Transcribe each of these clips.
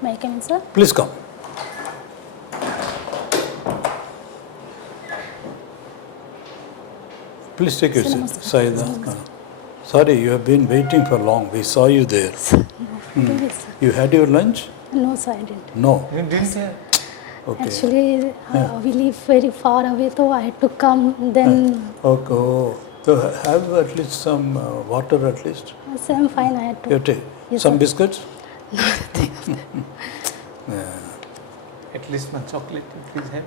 May I come in, sir? Please come. Please take your seat, Sayeda. Sorry, you have been waiting for long. We saw you there. Yes, sir. You had your lunch? No, sir, I didn't. No. You didn't say? Okay. Actually, we live very far away, so I had to come. Then, Okay. Oh. So have at least some water at least. so I'm fine. I had to. You take Yes, some sir. biscuits? At least one chocolate, please have.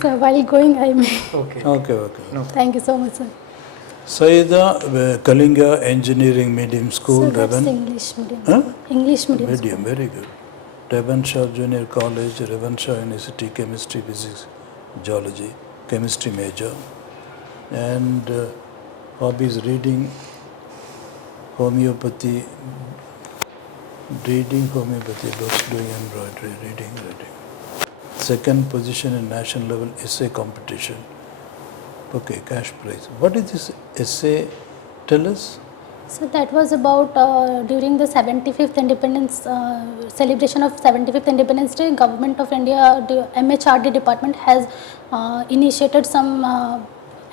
So while going, I may. Okay. Okay. No. Thank you so much, sir. Sayeda, Kalinga Engineering Medium School, So that's Revan. English medium. Huh? English medium. Medium, very good. Devonshire Junior College, Devonshire University, Chemistry, Physics, Geology, Chemistry major. And hobbies reading, homeopathy, books, doing embroidery, reading. Second position in national level essay competition. Okay, cash prize. What is this essay? Tell us. So that was about during the 75th Independence celebration of 75th Independence Day. Government of India, the MHRD department has initiated some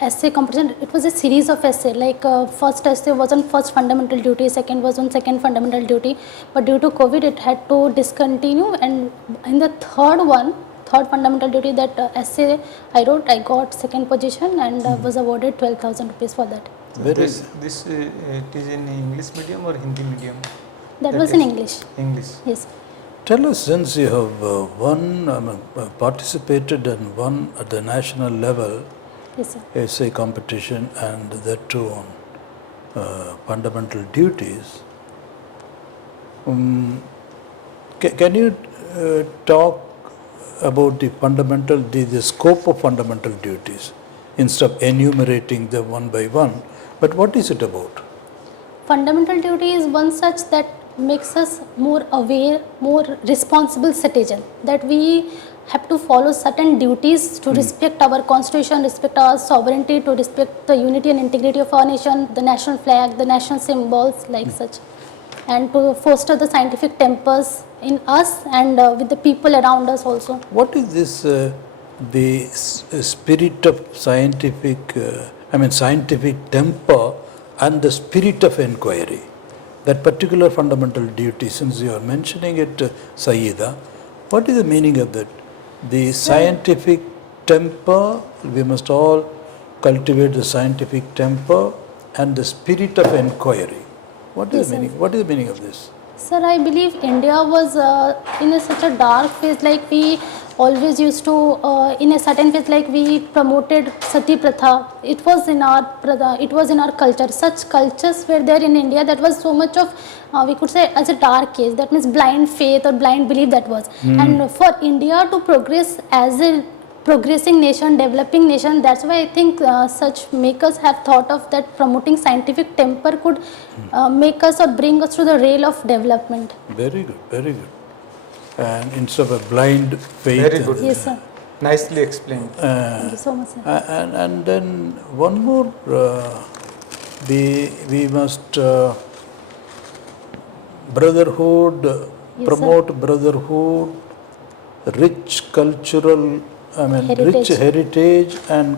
essay competition. It was a series of essay. Like first essay was on first fundamental duty, second was on second fundamental duty. But due to COVID, it had to discontinue. And in the third fundamental duty, that essay I wrote, I got second position and was awarded 12,000 rupees for that. This it is in English medium or Hindi medium? That was in English. English. Yes. Tell us, since you have participated and won at the national level Yes, sir. essay competition, and that too on fundamental duties, can you talk about the scope of fundamental duties instead of enumerating them one by one? But what is it about? Fundamental duty is one such that makes us more aware, more responsible citizen, that we have to follow certain duties to respect our constitution, respect our sovereignty, to respect the unity and integrity of our nation, the national flag, the national symbols, like such, and to foster the scientific tempers in us and with the people around us also. What is this, the spirit of scientific temper and the spirit of inquiry? That particular fundamental duty, since you are mentioning it, Sayeda, what is the meaning of that? The scientific temper, we must all cultivate the scientific temper and the spirit of inquiry. What is the meaning? What is the meaning of this? Sir, I believe India was in such a dark phase, like we always used to, in a certain phase, like we promoted Sati Pratha. It was in our culture. Such cultures were there in India. That was so much of, we could say, as a dark age. That means blind faith or blind belief that was. And for India to progress as a progressing nation, developing nation, that's why I think such makers have thought of that promoting scientific temper could make us or bring us to the rail of development. Very good, very good. And instead of a blind faith. Very good. Yes, sir. Nicely explained. Thank you so much, sir. And then one more, we must brotherhood, promote brotherhood, rich cultural, rich heritage and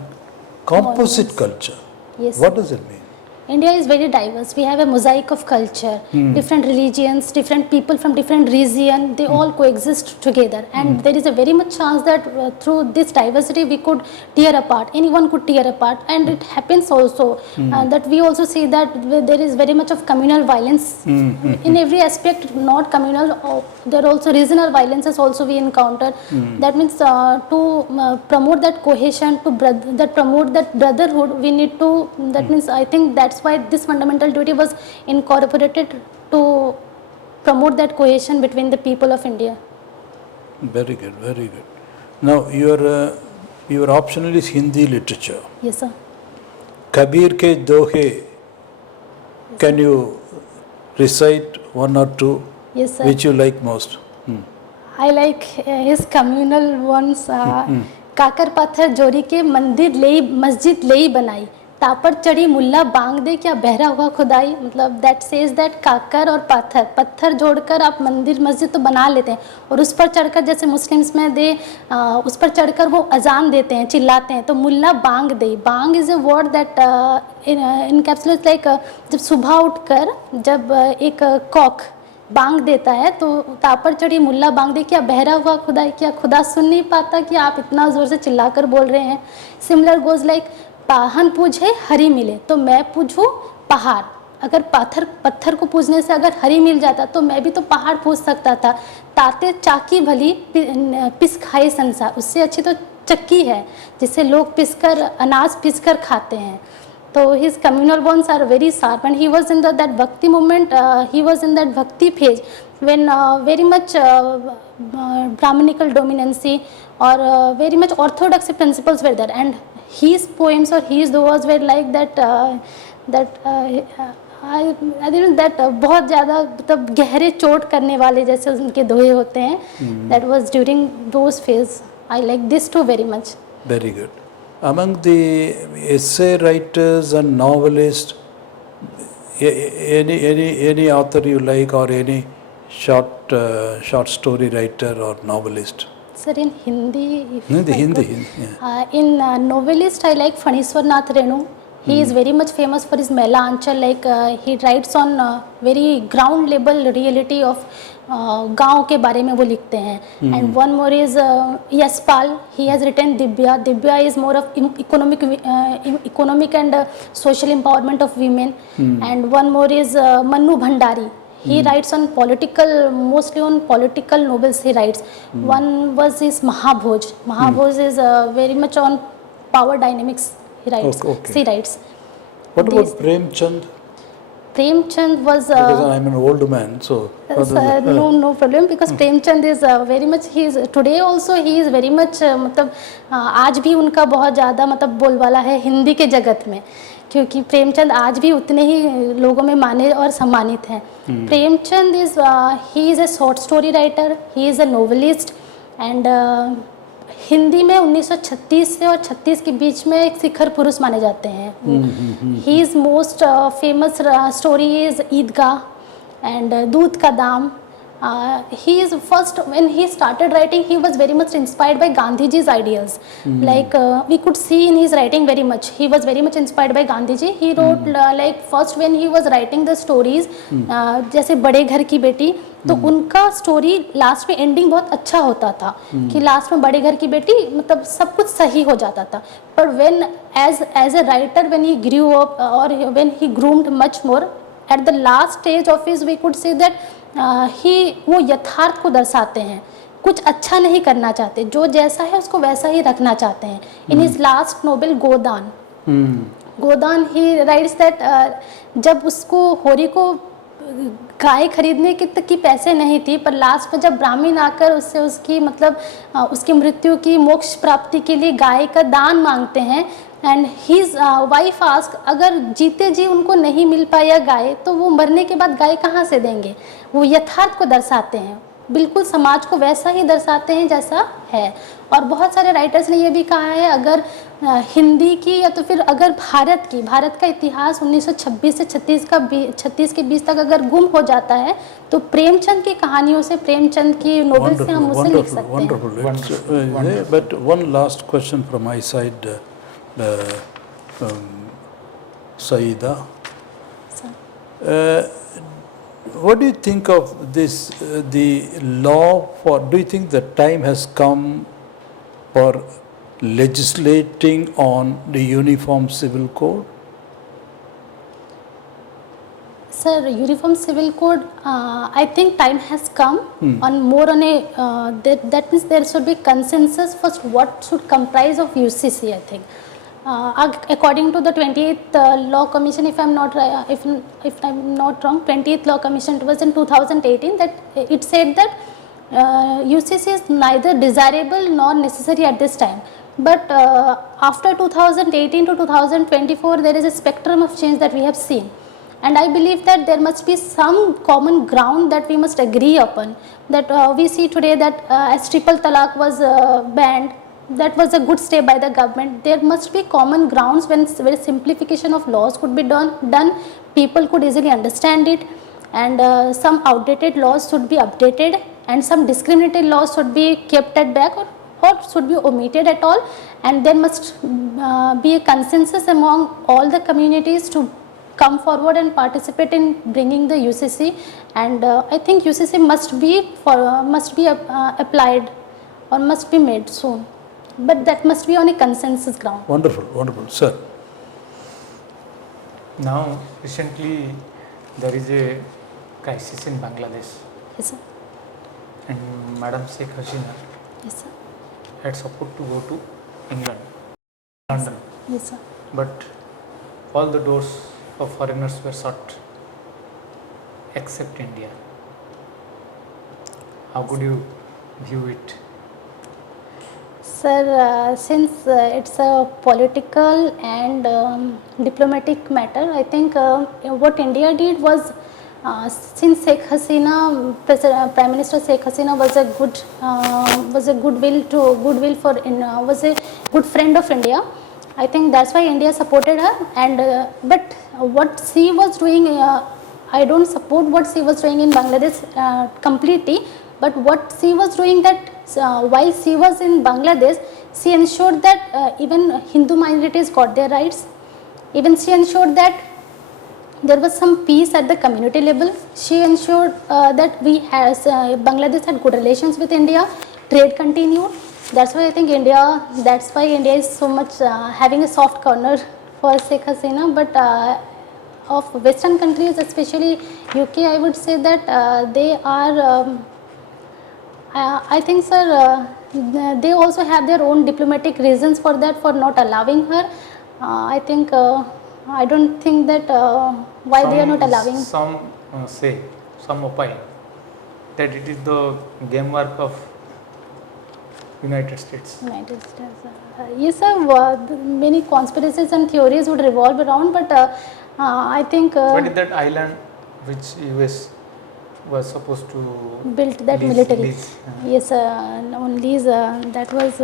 composite culture. Yes. What does it mean? India is very diverse. We have a mosaic of culture, different religions, different people from different region, they all coexist together. And there is a very much chance that through this diversity we could tear apart. Anyone could tear apart, and it happens also that we also see that there is very much of communal violence in every aspect, not communal, there are also regional violences also we encounter. That means to promote that cohesion, to promote that brotherhood, we need to, that means I think that's why this fundamental duty was incorporated to promote that cohesion between the people of India. Very good, very good. Now your optional is Hindi literature. Yes, sir. Kabir ke dohe, can you recite one or two? Yes, sir. Which you like most? I like his communal ones. काकर पत्थर जोड़ी के मंदिर ले मस्जिद ले बनाई तापर चढ़ी मुल्ला बांग दे क्या बहरा हुआ खुदाई, मतलब दैट सेज दैट काकर और पत्थर जोड़कर आप मंदिर मस्जिद तो बना लेते हैं, और उस पर चढ़कर जैसे मुस्लिम्स में उस पर चढ़कर वो अजान देते हैं, चिल्लाते हैं, तो मुल्ला बांग दे, बांग is a word that encapsulates like जब सुबह उठकर जब एक कॉक बांग देता है तो तापर चढ़ी मुल्ला बांग दे क्या बहरा हुआ खुदा, क्या खुदा सुन नहीं पाता कि आप इतना ज़ोर से चिल्लाकर बोल रहे हैं। सिमिलर गोज लाइक पाहन पूछे हरी मिले तो मैं पूछूं पहाड़, अगर पत्थर को पूजने से अगर हरी मिल जाता तो मैं भी तो पहाड़ पूज सकता था। ताते चाकी भली पिस खाए संसार, उससे अच्छी तो चक्की है जिससे लोग पिसकर अनाज पिसकर खाते हैं। तो his communal bonds are very sharp, and he was in that bhakti moment, he was in that bhakti phase when very much brahmanical dominancy or very much orthodox principles were there, and his poems or his dohas were like that I think that बहुत ज़्यादा मतलब गहरे चोट करने वाले जैसे उनके दोहे होते हैं. That was during those phase. I like this too very much. Very good. Among the essay writers and novelists, any author you like, or any short story writer or novelist? Sir, in Hindi, Hindi. In Novelist, I like Phaniswar Nath Renu. He is very much famous for his Mela Anchal. Like he writes on very ground level reality of गांव के बारे में वो लिखते हैं. And one more is Yashpal. He has written Divya. Divya is more of economic and social empowerment of women. And one more is Manu Bhandari. He writes on political, mostly on political novels he writes. One was his Mahabhoj. Mahabhoj is very much on power dynamics he writes. Okay. He writes. What about Prem Chand? Prem Chand was... because I'm an old man, so... no problem, because Prem Chand is very much, he is, today also he is very much, मतलब आज भी उनका बहुत ज़्यादा मतलब बोलबाला है हिंदी के जगत में, क्योंकि प्रेमचंद आज भी उतने ही लोगों में माने और सम्मानित हैं. Premchand is he is a short story writer, he is a novelist, and Hindi में 1936 से और 36 के बीच में एक शिखर पुरुष माने जाते हैं. He is most famous story is Idgah and Doodh ka दाम. He is first, when he started writing, he was very much inspired by Gandhiji's ideals. Like we could see in his writing very much, he was very much inspired by Gandhiji. He wrote like first when he was writing the stories, जैसे बड़े घर की बेटी, तो उनका story last में ending बहुत अच्छा होता था कि लास्ट में बड़े घर की बेटी मतलब सब कुछ सही हो जाता था. पर when as a writer, when he grew up or when he groomed much more, at the last stage of his we could say that वो यथार्थ को दर्शाते हैं, कुछ अच्छा नहीं करना चाहते, जो जैसा है उसको वैसा ही रखना चाहते हैं. In his last novel Godaan he writes that जब उसको होरी को गाय खरीदने की पैसे नहीं थी, पर लास्ट में जब ब्राह्मण आकर उससे उसकी मतलब उसकी मृत्यु की मोक्ष प्राप्ति के लिए गाय का दान मांगते हैं. एंड हीज वाइफ आस्क, अगर जीते जी उनको नहीं मिल पाया गाय तो वो मरने के बाद गाय कहाँ से देंगे. वो यथार्थ को दर्शाते हैं, बिल्कुल समाज को वैसा ही दर्शाते हैं जैसा है. और बहुत सारे राइटर्स ने ये भी कहा है, अगर हिंदी की या तो फिर अगर भारत का इतिहास 1926 से 36 के बीच तक अगर गुम हो जाता है तो प्रेमचंद की कहानियों से, प्रेमचंद की नोवेल से हम उसे लिख सकते हैं. But one last question from my side, Sayeda. What do you think of this, the law for, do you think the time has come for legislating on the uniform civil code? Sir, uniform civil code, I think time has come on more on a, that means there should be consensus first what should comprise of UCC, I think. According to the 28th Law Commission, if I'm not wrong, 28th Law Commission, it was in 2018 that it said that UCC is neither desirable nor necessary at this time. But after 2018 to 2024, there is a spectrum of change that we have seen. And I believe that there must be some common ground that we must agree upon. That we see today that as triple talaq was banned, that was a good step by the government. There must be common grounds where simplification of laws could be done. People could easily understand it, and some outdated laws should be updated, and some discriminatory laws should be kept at back, or should be omitted at all. And there must be a consensus among all the communities to come forward and participate in bringing the UCC. And I think UCC must be applied, or must be made soon, but that must be on a consensus ground. Wonderful, wonderful. Sir. Now, recently there is a crisis in Bangladesh, Yes, sir. and Madam Sheikh Hasina Yes, sir. had supposed to go to England, London, Yes, sir. but all the doors for foreigners were shut except India. How could you view it? Sir, since it's a political and diplomatic matter, I think what India did was, since Sheikh Hasina, Prime Minister Sheikh Hasina was a good friend of India. I think that's why India supported her. And but what she was doing, I don't support what she was doing in Bangladesh completely. But what she was doing, that while she was in Bangladesh, she ensured that even Hindu minorities got their rights. Even she ensured that there was some peace at the community level. She ensured that Bangladesh had good relations with India, trade continued. That's why I think India is so much having a soft corner for Sheikh Hasina. But of Western countries, especially UK, I would say that they are, I think, sir, they also have their own diplomatic reasons for that, for not allowing her. I think, I don't think that why they are not allowing. Some opine that it is the game work of United States. United States. Yes, sir. Many conspiracies and theories would revolve around, but I think. What is that island which US was supposed to built that lease, military? lease, Yes, on lease. That was.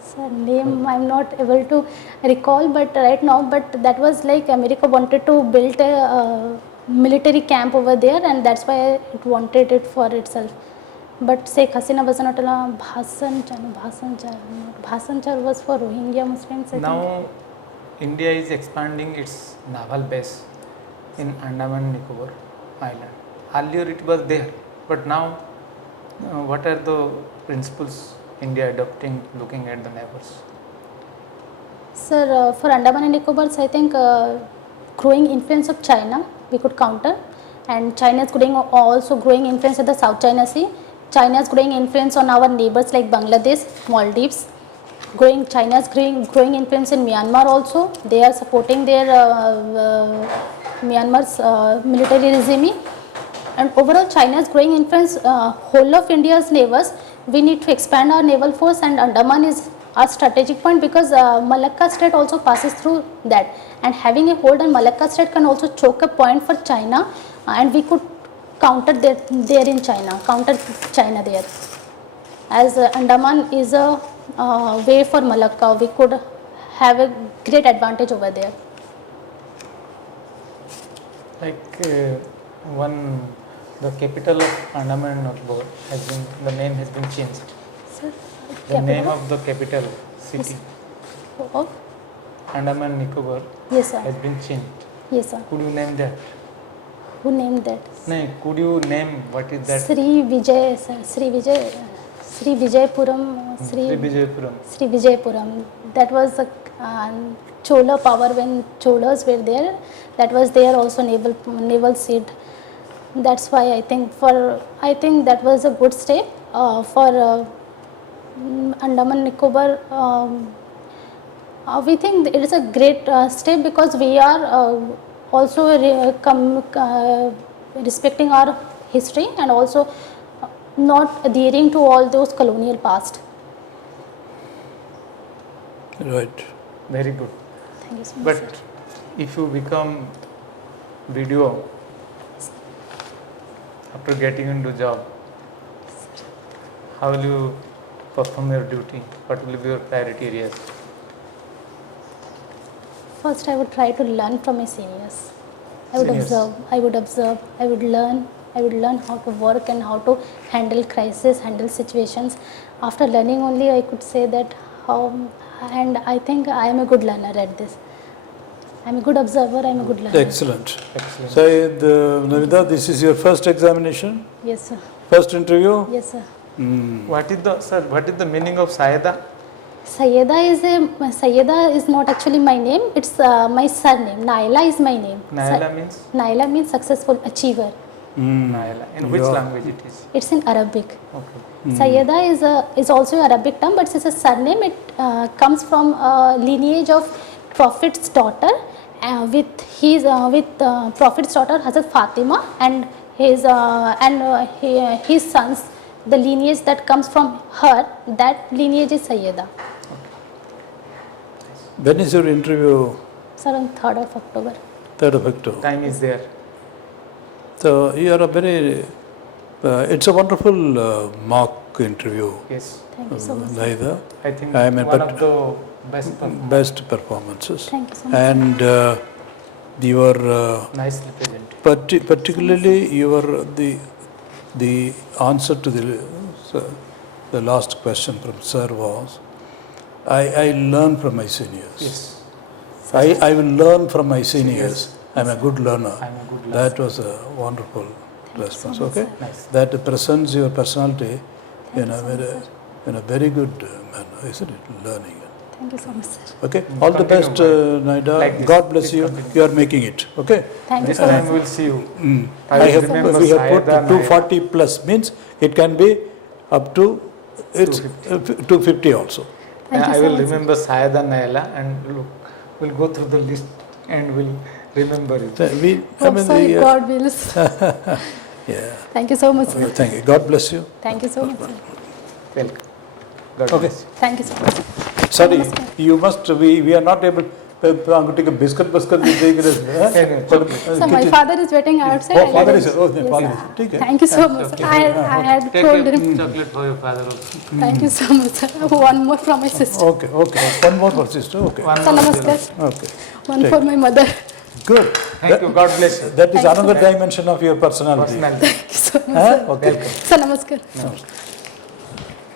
Sir, name I'm not able to recall, but right now, but that was like America wanted to build a military camp over there, and that's why it wanted it for itself. But Sheikh Hasina was not allowed. Bhasanchar was for Rohingya Muslims. Now, India is expanding its naval base in Andaman and Nicobar Island. Earlier it was there, but now what are the principles India adopting looking at the neighbors? Sir, for Andaman and Nicobars, I think growing influence of China we could counter, and China is also growing influence at the South China Sea. China's growing influence on our neighbors like Bangladesh, Maldives. China's growing influence in Myanmar also. They are supporting their Myanmar's military regime. And overall, China's growing influence whole of India's neighbors. We need to expand our naval force, and Andaman is our strategic point because Malacca Strait also passes through that. And having a hold on Malacca Strait can also choke a point for China, and we could counter there in China, counter China there. As Andaman is a way for Malacca, we could have a great advantage over there. Like the capital of Andaman and Nicobar the name has been changed. Sir, The name of the capital city of Andaman and Nicobar yes, sir. has been changed. Yes, sir. Could you name that? Who named that? No, could you name what is that? Sri Vijay, sir. Sri Vijayapuram. Sri Vijayapuram. That was a Chola power when Cholas were there. That was there also naval seat. That's why I think that was a good step for Andaman Nicobar. We think it is a great step because we are also respecting our history and also not adhering to all those colonial past. Right. Very good. Thank you so much. But Sir. if you become video after getting into job, how will you perform your duty? What will be your priority areas? First, I would try to learn from my seniors. I would Seniors. observe, I would learn how to work and how to handle crisis, handle situations. After learning only, I could say that and I think I am a good learner at this. I am a good observer, I am a good learner. Excellent. Excellent. Sayed, Navida, this is your first examination? Yes, sir. First interview? Yes, sir. What is the meaning of Sayeda? Sayeda is not actually my name, it's my surname. NAYELA is my name. NAYELA means? NAYELA means successful achiever. NAYELA. In which Yeah. language it is? It's in Arabic. Okay. Sayeda is also an Arabic term, but it's a surname. It comes from a lineage of Prophet's daughter. With Prophet's daughter Hazrat Fatima and his sons. The lineage that comes from her, that lineage is Sayeda. When is your interview? Sir, on 3rd of October. 3rd of October. Time is there. So you are a very, it's a wonderful mock interview, Yes. Thank you so much. Naida. I think I am a one of the best Performances. Thank you so much. And your nicely presented. particularly your the answer to the last question from sir was, I learn from my seniors. Yes. I will learn from my seniors. I'm a good learner. I'm a good learner. That was a wonderful response. so much, Okay, sir. Nice. that presents your personality in a you so much, very very good manner, isn't it? Learning. Thank you so much, sir. Okay, all the Continue, best, Naida. like this. God bless Please you. continue. You are making it. Okay. Thank you This so much. time we'll see you. I will have, remember we have put Sayeda, 240 plus means it can be up to it's 250 also. Thank you I so will much, sir. remember Sayeda NAYELA and we'll go through the list and we'll remember it. Hope so, if God wills. yeah. Thank you so much, sir. Thank you. God bless you. Thank you so much, sir. Welcome. God Okay. bless you. Thank you so much. Sorry, you must. We are not able. I'm going to take a biscuit. So my father is waiting outside. Oh, I father didn't- is. Oh, Yes, father sir. is. Take it. Thank you so much, sir. I had told him. chocolate for your father also. Thank you so much, sir. One more from my sister. Okay, okay. One more for sister. Okay. Sir, namaskar. Okay. One Take for my mother. Good. Thank you. God bless you. That is Thank you. another dimension of your personality. Personality. Thank you so much, Huh? sir. Okay. Welcome. Sir, namaskar. Namaskar.